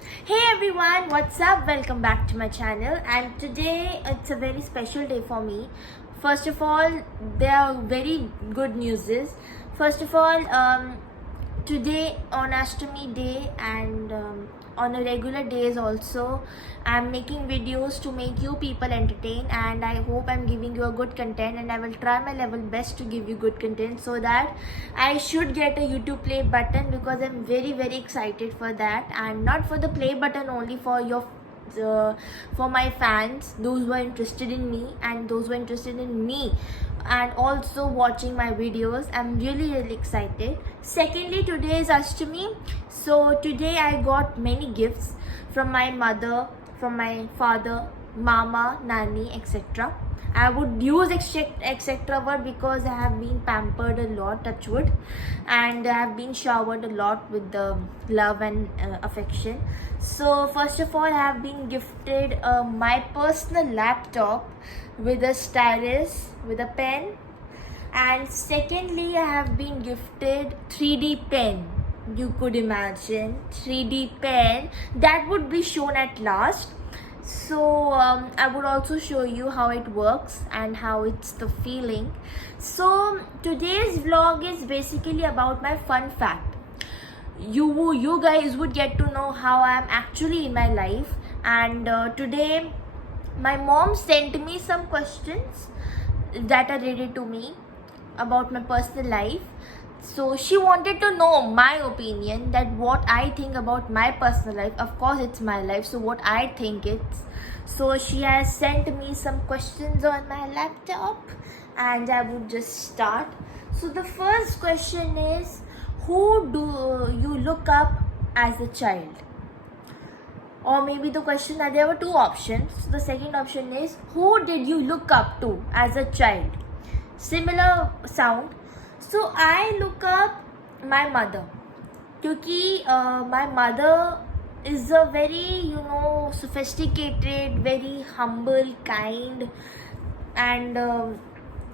Hey everyone, what's up? Welcome back to my channel. And today it's a very special day for me. First of all, there are very good news. First of all, today on Ashtami day and on a regular days also, I'm making videos to make you people entertain, and I hope I'm giving you a good content, and I will try my level best to give you good content so that I should get a YouTube play button, because I'm very excited for that, and not for the play button only, for my fans, those who are interested in me and those who are interested in me and also watching my videos. I'm really excited. Secondly, today is Ashtami, so today I got many gifts from my mother, from my father, mama, nani, etc. I would use etc. word because I have been pampered a lot, touch wood, and I have been showered a lot with the love and affection. So first of all, I have been gifted my personal laptop with a stylus, with a pen, and secondly, I have been gifted 3D pen. You could imagine 3D pen that would be shown at last. So I would also show you how it works and how it's the feeling. So today's vlog is basically about my fun fact. You guys would get to know how I am actually in my life. And today my mom sent me some questions that are related to me about my personal life. So she wanted to know my opinion, that what I think about my personal life. Of course it's my life, so what I think it's. So she has sent me some questions on my laptop, and I would just start. So the first question is, who do you look up as a child? Or maybe the question that there were two options. The second option is, who did you look up to as a child? Similar sound. So I look up my mother, because my mother is a very sophisticated, very humble, kind, and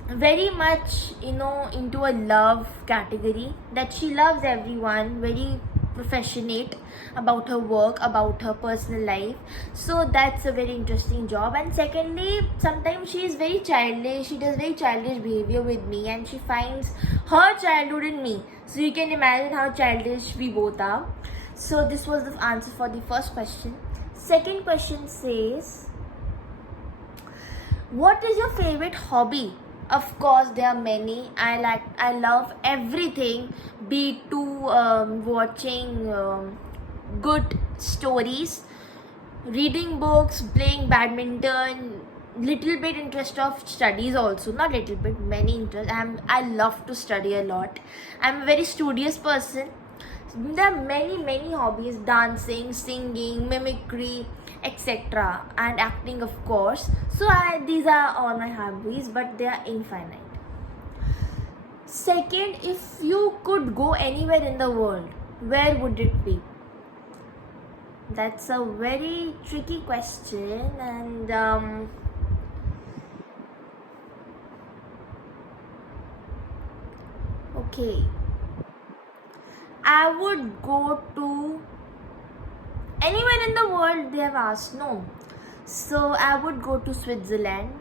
very much into a love category, that she loves everyone, very professionate about her work, about her personal life. So that's a very interesting job. And secondly, sometimes she is very childish, she does very childish behavior with me, and she finds her childhood in me. So you can imagine how childish we both are. So this was the answer for the first question. Second question says, what is your favorite hobby? Of course, there are many. I love everything, be it to watching good stories, reading books, playing badminton, little bit interest of studies also, not little bit, many interest. I love to study a lot. I'm a very studious person. There are many hobbies: dancing, singing, mimicry, etc., and acting, of course. So these are all my hobbies, but they are infinite. Second, if you could go anywhere in the world, where would it be? That's a very tricky question, and okay, I would go to anywhere in the world. They have asked, no. So I would go to Switzerland.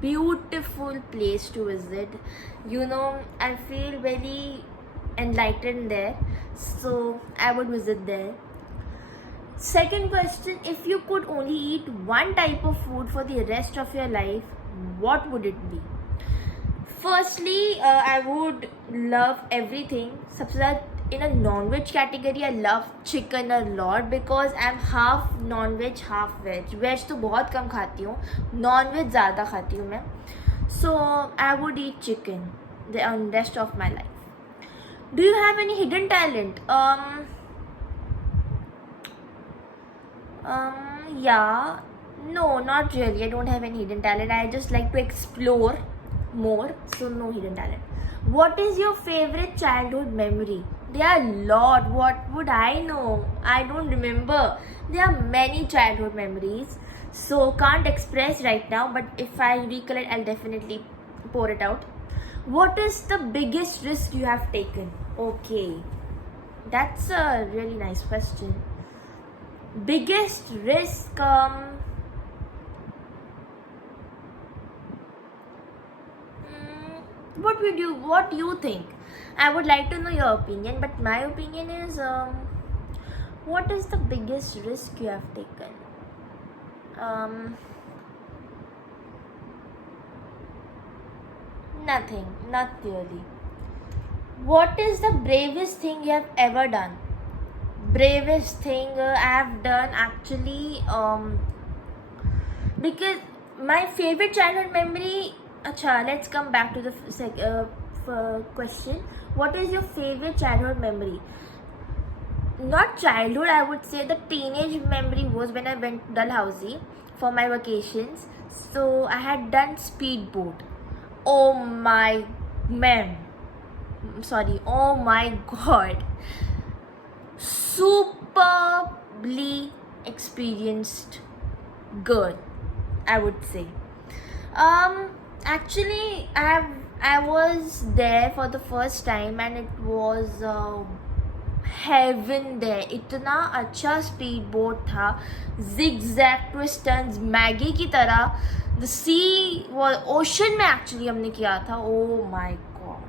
Beautiful place to visit. I feel very enlightened there. So I would visit there. Second question, if you could only eat one type of food for the rest of your life, what would it be? Firstly, I would love everything. Subside in a non-veg category, I love chicken a lot, because I'm half non-veg, half veg. Veg तो बहुत कम खाती हूँ, non-veg ज़्यादा खाती हूँ मैं. So I would eat chicken the rest of my life. Do you have any hidden talent? Yeah, no, not really. I don't have any hidden talent. I just like to explore more. So no hidden talent. What is your favorite childhood memory? There are a lot. What would I know? I don't remember. There are many childhood memories, so can't express right now, but if I recollect, I'll definitely pour it out. What is the biggest risk you have taken? Okay, that's a really nice question. Biggest risk, what do you think? I would like to know your opinion, but my opinion is, what is the biggest risk you have taken? Nothing, not really. What is the bravest thing you have ever done? Bravest thing I have done actually, because my favorite childhood memory. Acha, let's come back to the question. What is your favorite childhood memory? Not childhood, I would say the teenage memory was when I went to Dalhousie for my vacations. So I had done speedboat. Oh my man, sorry, oh my god, superbly experienced girl, I would say. Actually, I was there for the first time and it was heaven there. इतना अच्छा speed boat था, zigzag twists turns Maggi की तरह. The sea was ocean में actually हमने किया था. Oh my god,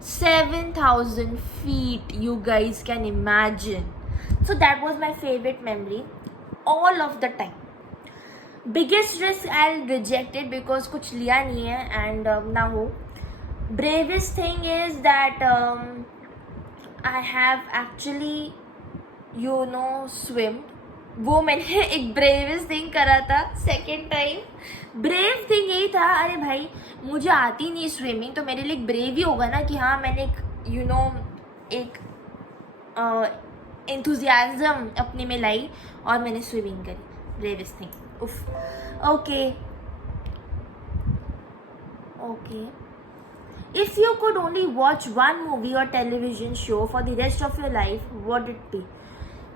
7,000 feet, you guys can imagine. So that was my favorite memory all of the time. Biggest risk I'll reject it because कुछ लिया नहीं है and ना हो. Bravest thing is that I have actually swim. वो मैंने एक bravest thing करा था second time. Brave thing यही था, अरे भाई मुझे आती नहीं स्विमिंग तो मेरे लिए brave ही होगा ना कि हाँ मैंने एक enthusiasm अपने में लाई और मैंने स्विमिंग करी. Bravest thing. Oof. Okay. If you could only watch one movie or television show for the rest of your life, what would it be?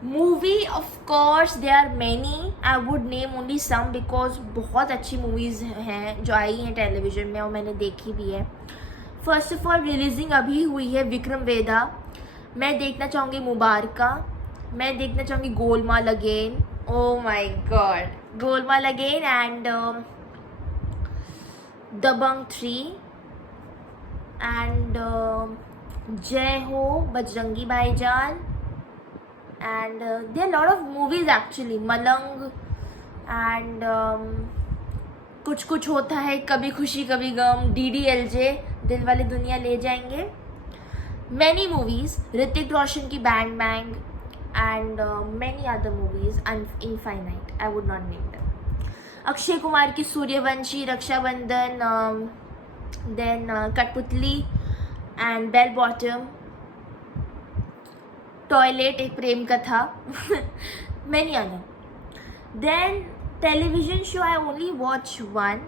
Movie, of course, there are many. I would name only some because बहुत अच्छी movies हैं जो आई हैं television में और मैंने देखी भी है. First of all, रिलीजिंग अभी हुई है विक्रम वेदा. मैं देखना चाहूँगी मुबारका. मैं देखना चाहूँगी Golmaal again. Oh my god, Golmaal again and Dabangg 3 and जय हो, बजरंगी भाईजान and there are a lot of movies actually. Malang and कुछ कुछ होता है, कभी खुशी कभी गम, DDLJ, दिल वाले दुनिया ले जाएंगे. Many movies, ऋतिक रोशन की bang bang and many other movies and infinite. I would not name them. Akshay Kumar की सूर्यवंशी, रक्षाबंधन, then कठपुतली and बेल बॉटम, टॉयलेट एक प्रेम कथा, many other. Then television show I only watch one,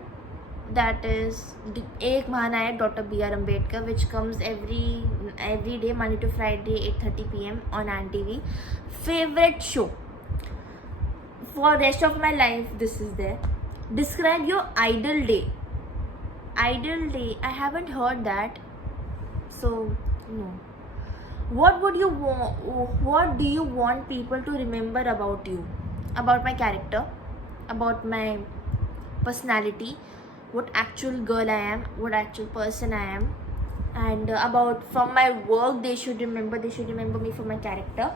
that is एक महानायक Dr. B.R. Ambedkar, which comes every day Monday to Friday 8:30 p.m. on ANTV. Favorite show for rest of my life, this is there. Describe your ideal day. Ideal day, I haven't heard that, so no. What do you want people to remember about you? About my character, about my personality, what actual girl I am, what actual person I am, and about from my work they should remember me for my character.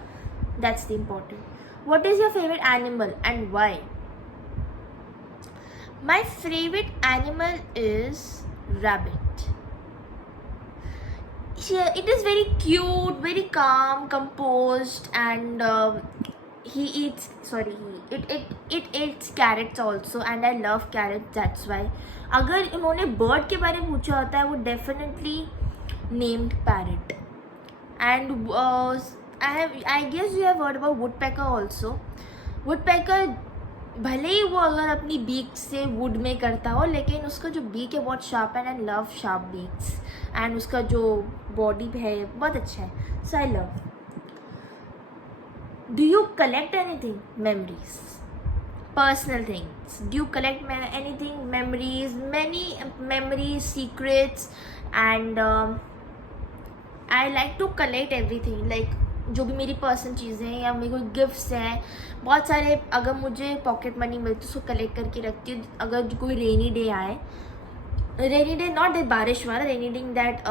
That's the important. What is your favorite animal and why? My favorite animal is rabbit. It is very cute, very calm, composed, and it eats carrots also, and I love carrots. That's why. अगर इन्होंने bird के बारे में पूछा होता है, I would definitely named parrot. And I guess you have heard about woodpecker also. Woodpecker भले ही वो अगर अपनी बीक से वुड में करता हो, लेकिन उसका जो बीक है बहुत शार्प है. And love sharp beaks, and उसका जो बॉडी है बहुत अच्छा है. So I love. Do you collect anything? Memories, personal things. Do you collect anything? Memories, many memories, secrets, and I like to collect everything. Like जो भी मेरी personal चीज़ें हैं या मेरे को गिफ्ट्स हैं, बहुत सारे, अगर मुझे पॉकेट मनी मिलती है उसको कलेक्ट करके रखती हूँ। अगर कोई रेनी डे आए, रेनी डे नॉट दैट बारिश वाला, रेनी डे दैट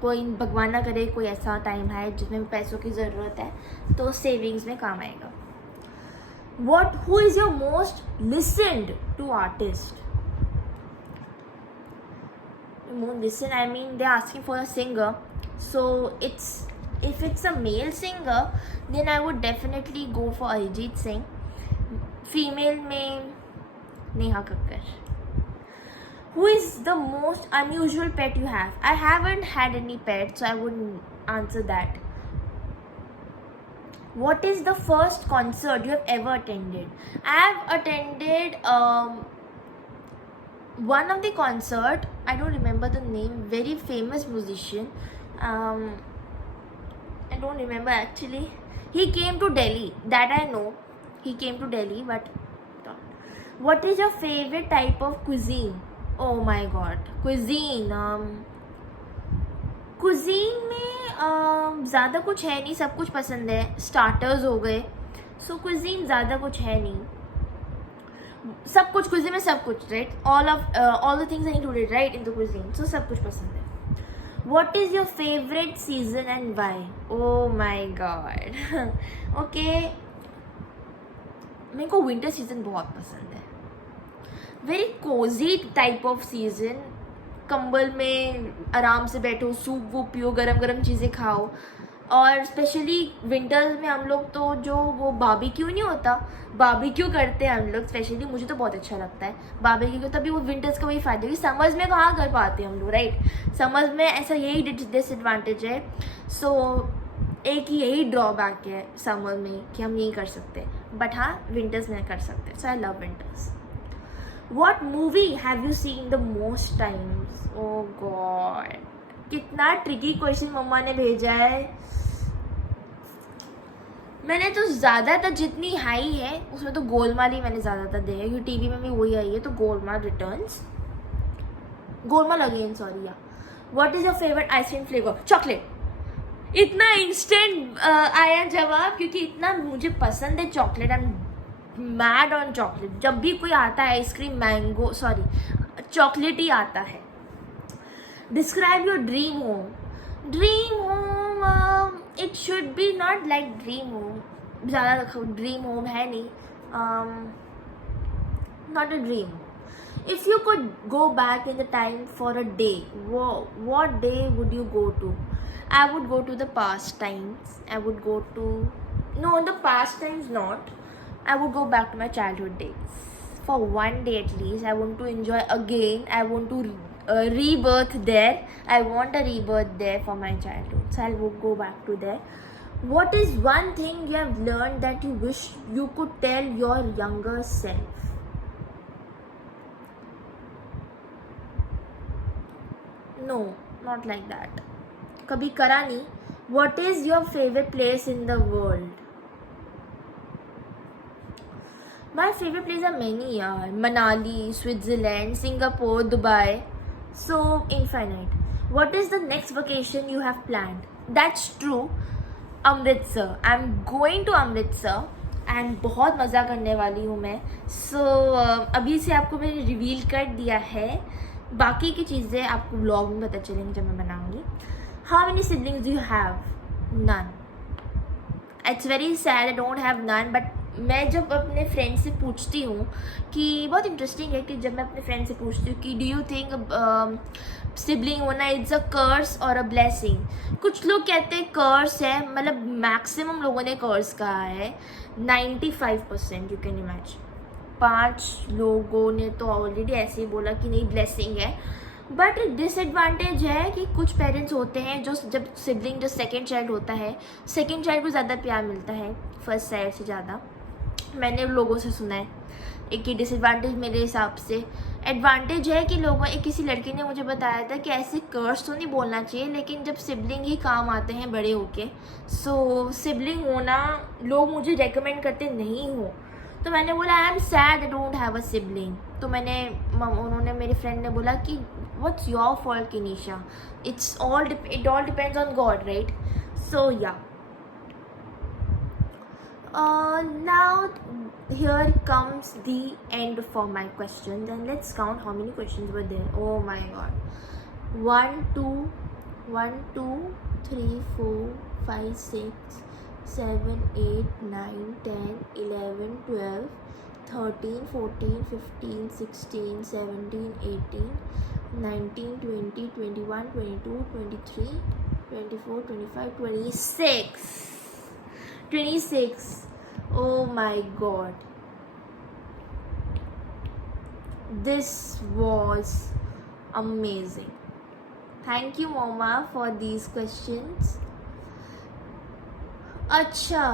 कोई भगवान ना करे कोई ऐसा टाइम है जिसमें पैसों की ज़रूरत है, तो सेविंग्स में काम आएगा। who is your most listened to artist? Listen, I mean they're asking for a singer, so if it's a male singer, then I would definitely go for Arijit Singh. Female में Neha Kakkar. Who is the most unusual pet you have? I haven't had any pets, so I wouldn't answer that. What is the first concert you have ever attended? I have attended one of the concert. I don't remember the name. Very famous musician. I don't remember actually. He came to Delhi. That I know. He came to Delhi, but what is your favorite type of cuisine? Oh my god, cuisine. Cuisine में ज़्यादा कुछ है नहीं, सब कुछ पसंद है. Starters हो गए, सो कुजीन ज़्यादा कुछ है नहीं. सब कुछ कुजीन में सब कुछ, right? All the things are included, right, in the cuisine. So सब कुछ पसंद है. What is your favourite season and why? Oh my god. Okay, मेरे को विंटर सीजन बहुत पसंद है. Very cosy type of season. कंबल में आराम से बैठो, सूप वूप पियो, गरम गरम चीज़ें खाओ. और स्पेशली विंटर्स में हम लोग तो जो वो बारबेक्यू नहीं होता, बारबेक्यू करते हैं हम लोग. स्पेशली मुझे तो बहुत अच्छा लगता है बारबेक्यू. तभी वो विंटर्स का वही फ़ायदा है. समर्स में कहाँ कर पाते हैं हम लोग, राइट? समर्स में ऐसा यही डिसएडवांटेज है. सो एक ही यही ड्रॉबैक है समर में कि हम नहीं कर सकते, बट हाँ विंटर्स में कर सकते. So I love winters. What movie have you seen the most times? Oh God, कितना ट्रिकी क्वेश्चन मम्मा ने भेजा है. मैंने तो ज़्यादातर जितनी हाई है उसमें तो गोलमाल ही मैंने ज़्यादातर देखा है, क्योंकि टीवी में भी वही आई है. तो Golmaal returns, Golmaal again, sorry. या what is your favourite ice cream flavour? Chocolate. इतना इंस्टेंट आया जवाब, क्योंकि इतना मुझे पसंद है chocolate. I am mad on chocolate. जब भी कोई आता है आइसक्रीम, मैंगो, सॉरी, चॉकलेट ही आता है. Describe your dream home. Dream home, it should be not like dream home. ज़्यादा ड्रीम होम है नहीं. Not a dream. If you could go back in the time for a day, what day would you go to? I would go to the past times. I would go to, no, the past times not. I would go back to my childhood days for one day at least. I want to enjoy again. I want to rebirth there. I want a rebirth there for my childhood. So I will go back to there. What is one thing you have learned that you wish you could tell your younger self? No, not like that. कभी करा नहीं. What is your favorite place in the world? My favorite places are many, yaar. Manali, Switzerland, Singapore, Dubai. So infinite. What is the next vacation you have planned? That's true. Amritsar. I'm going to Amritsar and बहुत मज़ा करने वाली हूँ मैं. So अभी से आपको मैंने रिवील कर दिया है. बाकी की चीज़ें आपको व्लॉग में पता चलेंगी जब मैं बनाऊँगी. How many siblings do you have? None. It's very sad I don't have none, but मैं जब अपने फ्रेंड से पूछती हूँ कि बहुत इंटरेस्टिंग है कि जब मैं अपने फ्रेंड से पूछती हूँ कि डू यू थिंक सिबलिंग होना इट्स अ कर्स और अ ब्लेसिंग. कुछ लोग कहते हैं कर्स है, मतलब मैक्सिमम लोगों ने कर्स कहा है. 95% यू कैन इमेजिन. 5 लोगों ने तो ऑलरेडी ऐसे ही बोला कि नहीं ब्लेसिंग है. बट डिसएडवांटेज है कि कुछ पेरेंट्स होते हैं जो जब सिबलिंग जो सेकेंड चाइल्ड होता है, सेकेंड चाइल्ड को ज़्यादा प्यार मिलता है फर्स्ट चाइल्ड से ज़्यादा. मैंने लोगों से सुना है. एक ही डिसएडवांटेज मेरे हिसाब से. एडवांटेज है कि लोगों, एक किसी लड़की ने मुझे बताया था कि ऐसे कर्स तो नहीं बोलना चाहिए, लेकिन जब सिबलिंग ही काम आते हैं बड़े होके, सो सिबलिंग होना लोग मुझे रेकमेंड करते नहीं हो. तो मैंने बोला I am sad I don't have a sibling. तो उन्होंने, मेरे फ्रेंड ने बोला कि what's your fault Kinisha, it all depends on god, right? So yeah Now here comes the end for my questions, and let's count how many questions were there. Oh my god. 1 2 1 2 3 4 5 6 7 8 9 10 11 12 13 14 15 16 17 18 19 20 21 22 23 24 25 26 26. Oh my god, this was amazing. Thank you Mama for these questions. अच्छा,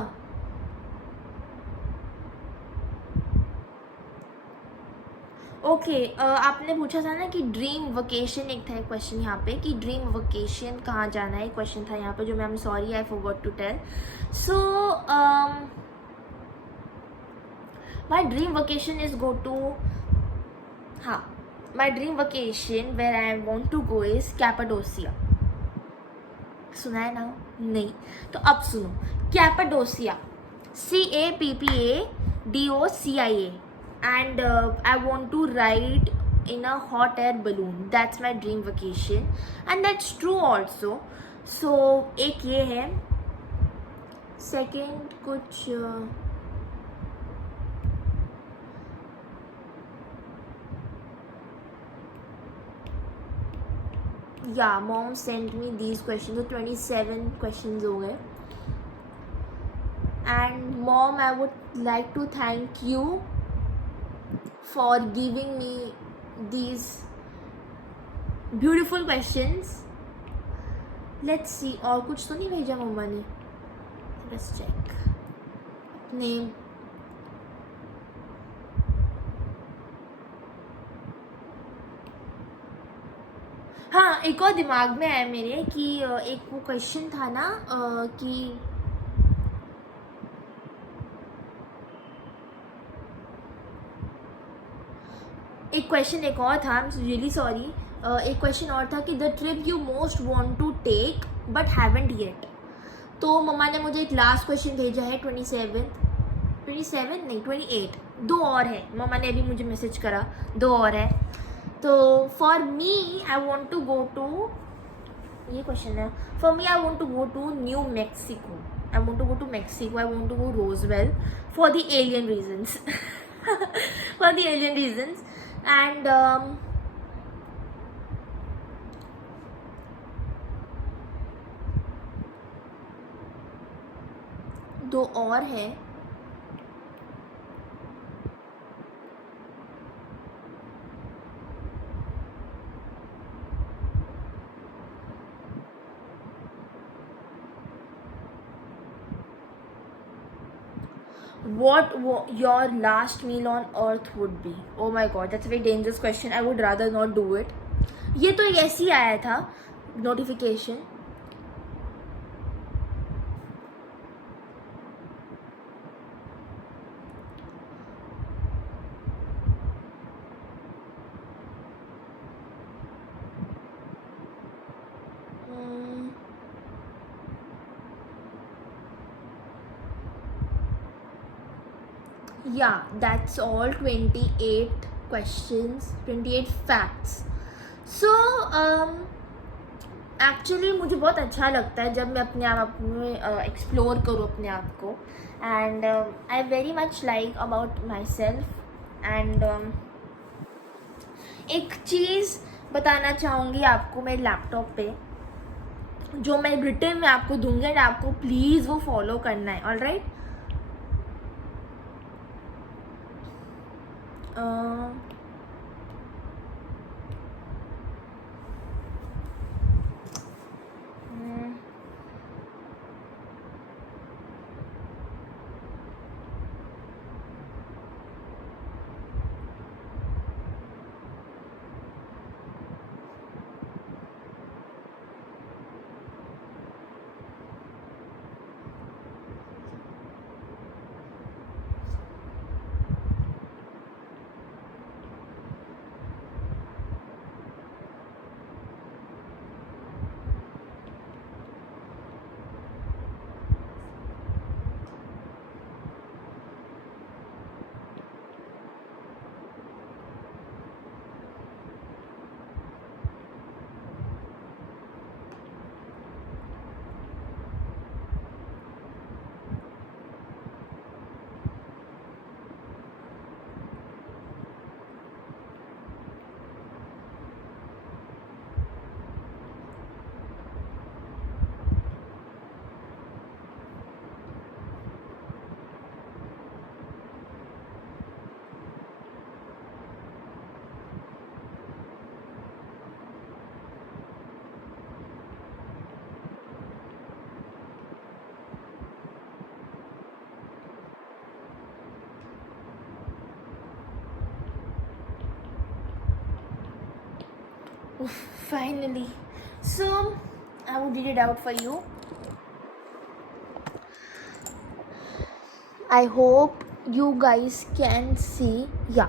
okay आपने पूछा था ना कि dream vacation, एक था एक question यहाँ पे कि ड्रीम वेकेशन कहाँ जाना है, क्वेश्चन था यहाँ पे जो ma'am sorry I forgot to tell. So my dream vacation is go to, हाँ, my dream vacation where I want to go is Cappadocia. सुना है ना? नहीं तो अब सुनो. Cappadocia, CAPPADOCIA, and I want to ride in a hot air balloon. That's my dream vacation, and that's true also. So एक ये है. Second कुछ yeah, mom sent me these questions. So 27 questions हो गए. And mom, I would like to thank you for giving me these beautiful questions. Let's see, और कुछ तो नहीं भेजा मम्मा ने. Let's check. Name. हाँ, एक और दिमाग में आया मेरे कि एक वो क्वेश्चन था ना कि एक क्वेश्चन एक और था, आई एम रियली सॉरी. एक क्वेश्चन और था कि the trip you most want to take but haven't yet. तो मम्मा ने मुझे एक लास्ट क्वेश्चन भेजा है 27 नहीं 28. दो और है, मम्मा ने अभी मुझे मैसेज करा, दो और है. तो for me I want to go to, ये क्वेश्चन है. For me I want to go to new Mexico. I want to go to Mexico. I want to go Roswell for the alien reasons. For the alien reasons. And दो और है. What your last meal on earth would be? Oh my god, that's a very dangerous question. I would rather not do it. ये तो ऐसे ही आया था notification. Yeah, that's all. 28 questions, 28 facts. So actually मुझे बहुत अच्छा लगता है जब मैं अपने आप में एक्सप्लोर करूँ अपने आप को. And I very much like about my self. And एक चीज़ बताना चाहूँगी आपको मेरे लैपटॉप पे, जो मैं रिटर्न में आपको दूंगी, एंड आपको प्लीज़ वो फॉलो करना है. All right. Finally. So I will read it out for you. I hope you guys can see. Yeah,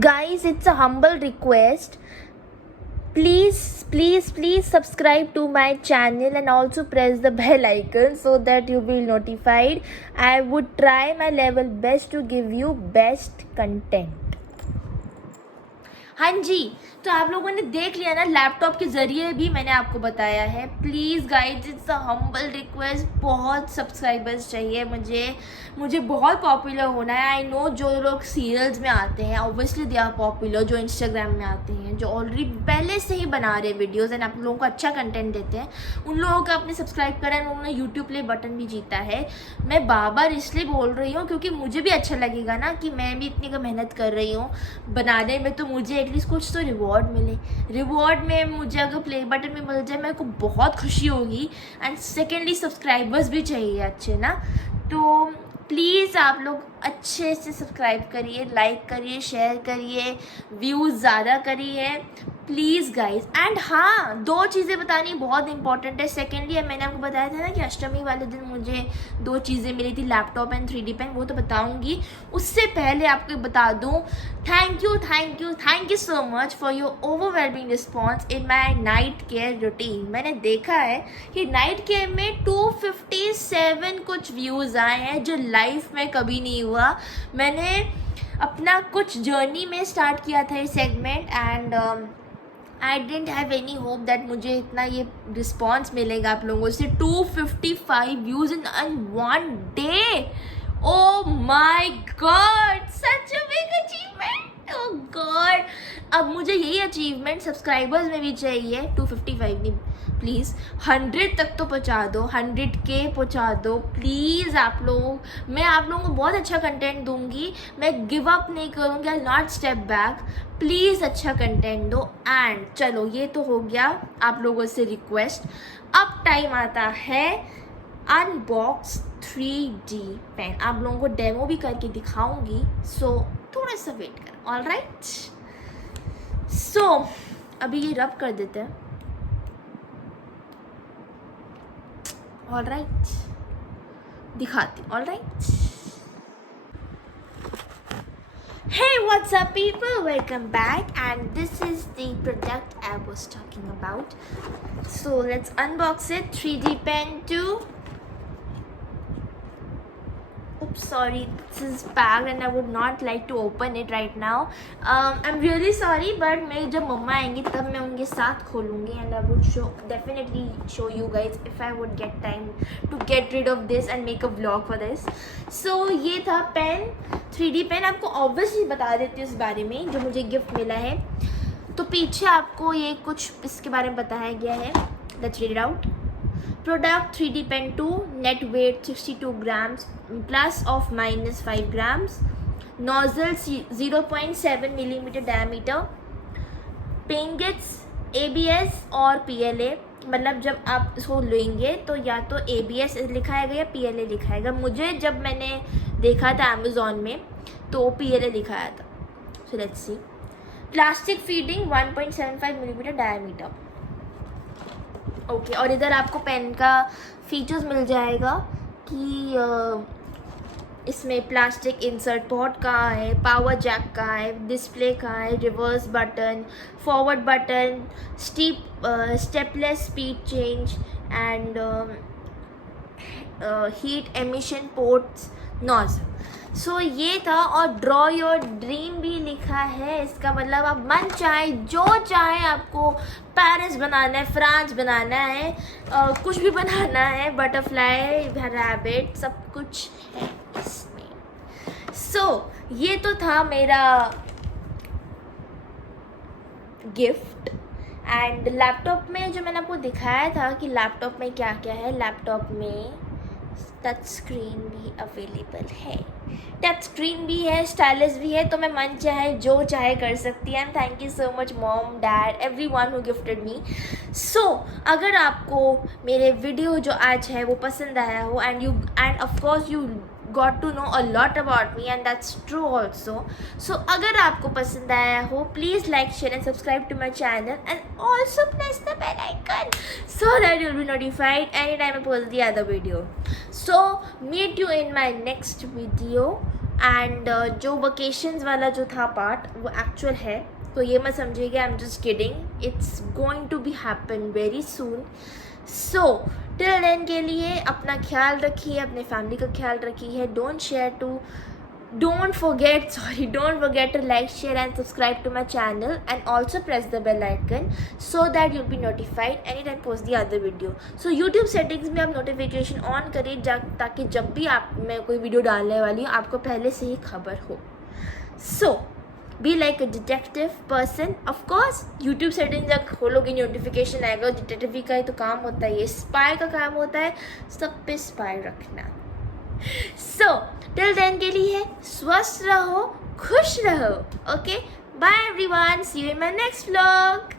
guys, it's a humble request. Please subscribe to my channel and also press the bell icon so that you will be notified. I would try my level best to give you best content. हाँ जी, तो आप लोगों ने देख लिया ना, laptop के ज़रिए भी मैंने आपको बताया है. Please guys, it's a humble request. बहुत सब्सक्राइबर्स चाहिए मुझे बहुत पॉपुलर होना है. आई नो जो लोग सीरियल्स में आते हैं ऑब्वियसली दे आर पॉपुलर, जो इंस्टाग्राम में आते हैं, जो ऑलरेडी पहले से ही बना रहे वीडियोज़ एंड आप लोगों को अच्छा कंटेंट देते हैं, उन लोगों को आपने सब्सक्राइब करा है, उन्होंने यूट्यूब प्ले बटन भी जीता है. मैं बार इसलिए बोल रही हूँ क्योंकि मुझे भी अच्छा लगेगा ना कि मैं भी इतनी का मेहनत कर रही हूँ बनाने में, तो मुझे एटलीस्ट कुछ तो रिवॉर्ड मिले. रिवॉर्ड में मुझे अगर प्ले बटन में मिल जाए मेरे को बहुत खुशी होगी. एंड सेकेंडली सब्सक्राइबर्स भी चाहिए अच्छे ना. तो प्लीज़ आप लोग अच्छे से सब्सक्राइब करिए, लाइक करिए, शेयर करिए, व्यूज़ ज़्यादा करिए प्लीज़ गाइज. एंड हाँ, 2 चीज़ें बतानी बहुत इंपॉर्टेंट है. सेकेंडली मैंने आपको बताया था ना कि अष्टमी वाले दिन मुझे 2 चीज़ें मिली थी, लैपटॉप एंड 3D पेन, वो तो बताऊंगी. उससे पहले आपको बता दूं, thank you so much for your overwhelming response in my night care routine. मैंने देखा है कि नाइट केयर में 257 कुछ व्यूज़ आए हैं जो लाइफ में कभी नहीं हुआ. मैंने अपना कुछ जर्नी में स्टार्ट किया था ये segment and I didn't have any hope that मुझे इतना ये रिस्पॉन्स मिलेगा आप लोगों से. 255 views in one day. Oh my god, such a big achievement. Oh god, अब मुझे यही अचीवमेंट सब्सक्राइबर्स में भी चाहिए. 255 नहीं, प्लीज़ 100 तक तो पहुंचा दो, 100K पहुंचा दो प्लीज़ आप लोग. मैं आप लोगों को बहुत अच्छा कंटेंट दूंगी, मैं गिव अप नहीं करूँगी, आई नॉट स्टेप बैक. प्लीज़ अच्छा कंटेंट दो. एंड चलो, ये तो हो गया आप लोगों से रिक्वेस्ट. अब टाइम आता है अनबॉक्स 3D पेन. आप लोगों को डेमो भी करके दिखाऊंगी, सो थोड़ा सा वेट करें. ऑल राइट, सो अभी ये रब कर देते हैं. ऑल राइट, दिखाती. All right. Hey, what's up people, welcome back and this is the product I was talking about. So let's unbox it. 3D pen 2. Oops, sorry, this is packed and I would not like to open it right now. I'm really sorry, but मैं जब मम्मा आएंगी तब मैं उनके साथ खोलूँगी and I would definitely show you guys if I would get time to get rid of this and make a vlog for this. So ये था पेन, 3D पेन. आपको ऑब्वियसली बता देती हूँ इस बारे में जो मुझे गिफ्ट मिला है. तो पीछे आपको ये कुछ इसके बारे में बताया गया है. Let's read it out. Product 3D pen 2, net weight 62 grams plus of minus 5 grams. Nozzle 0.7 millimeter diameter. Pingets ABS और PLA. मतलब जब आप इसको लेंगे तो या तो ABS लिखाएगा या PLA लिखाएगा. मुझे जब मैंने देखा था अमेज़ॉन में तो PLA लिखाया था. So let's see. Plastic feeding 1.75 millimeter diameter. Okay और इधर आपको पेन का फीचर्स मिल जाएगा कि इसमें प्लास्टिक इंसर्ट पोर्ट कहाँ है, पावर जैक कहाँ है, डिस्प्ले कहाँ है, reverse button, forward button, stepless speed change and heat emission ports, nozzle. So ये था. और ड्रॉ योर ड्रीम भी लिखा है. इसका मतलब आप मन चाहे जो चाहे, आपको पेरिस बनाना है, फ्रांस बनाना है, कुछ भी बनाना है, बटरफ्लाई, रैबिट, सब कुछ है इसमें. सो ये तो था मेरा गिफ्ट. एंड लैपटॉप में जो मैंने आपको दिखाया था कि लैपटॉप में क्या क्या है, लैपटॉप में टच स्क्रीन भी अवेलेबल है, टच स्क्रीन भी है, स्टाइलिश भी है. तो मैं मन चाहे जो चाहे कर सकती है. And thank you so much mom, dad, everyone who gifted me. So अगर आपको मेरे वीडियो जो आज है वो पसंद आया हो end of course you got to know a lot about me and that's true also. So अगर आपको पसंद आया हो, please like, share and subscribe to my channel and also press the bell icon so that you'll be notified anytime I post the other video. So meet you in my next video. And जो vacations वाला जो था part वो actual है, तो ये मत समझिएगा, I am just kidding, it's going to be happen very soon. So till then के लिए अपना ख्याल रखिए, अपने फैमिली का ख्याल रखिए. don't forget to like, share and subscribe to my channel and also press the bell icon so that you'll be notified anytime I post the other video. So YouTube settings में आप notification on करिए ताकि जब भी आप मैं कोई video डालने वाली हूँ आपको पहले से ही खबर हो. So be like a detective person. Of course YouTube settings जब खोलोगे नोटिफिकेशन आएगा. डिटेक्टिव का ही तो काम होता है, ये स्पाई का काम होता है, सब पे स्पाई रखना. So till then के लिए स्वस्थ रहो, खुश रहो. Okay, bye everyone, see you in my next vlog.